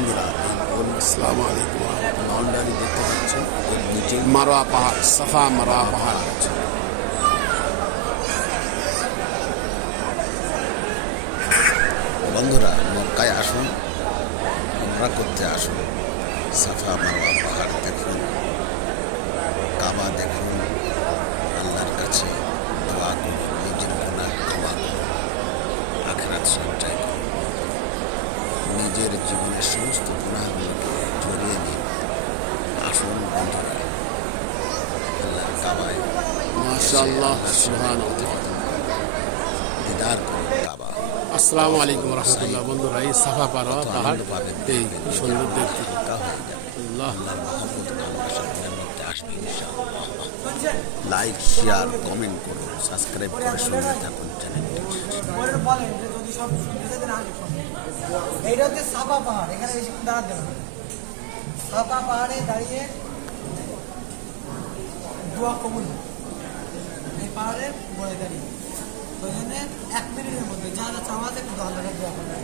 বন্ধুরা আসসালামু আলাইকুম বাউন্ডারি দেখতে পাচ্ছেন নিচে মারোয়া পাহাড় সাফা মারোয়া পাহাড় আছে। বন্ধুরা মক্কায় আসুন, উমরা করতে আসুন, সাফা মারোয়া পাহাড় দেখুন, কাবা দেখুন, আল্লাহর কাছে দোয়া করুন, নিজের গুনাহ ক্ষমা করুন, আখিরাত সঞ্চয় করুন, নিজের জীবনের সমস্ত গুনাহগুলোকে জড়িয়ে নিন। আসুন বন্ধুরা আল্লাহর কাবায় মাশাআল্লাহ সুবহানাল্লাহ দিদার করুন কাবা। আসসালামু আলাইকুম রহমতুল্লাহ। বন্ধুরা এই সাফা মারোয়া পাহাড় এই সুন্দর দেখতে আল্লাহ আসবে ইনশাআল্লাহ। লাইক শেয়ার কমেন্ট করুন, সাবস্ক্রাইব করে সঙ্গে থাকুন চ্যানেলটি। এইটা হচ্ছে সাফা পাহাড়, এখানে বেশিক্ষণ দাঁড়াতে হবে। সাফা পাহাড়ে দাঁড়িয়ে দোয়া কবুল, এই পাহাড়ে বলে দাঁড়িয়ে ওই জন্য 1 মিনিটের মধ্যে যা যা চাওয়া আছে কিন্তু আল্লাহকে দোয়া করবে।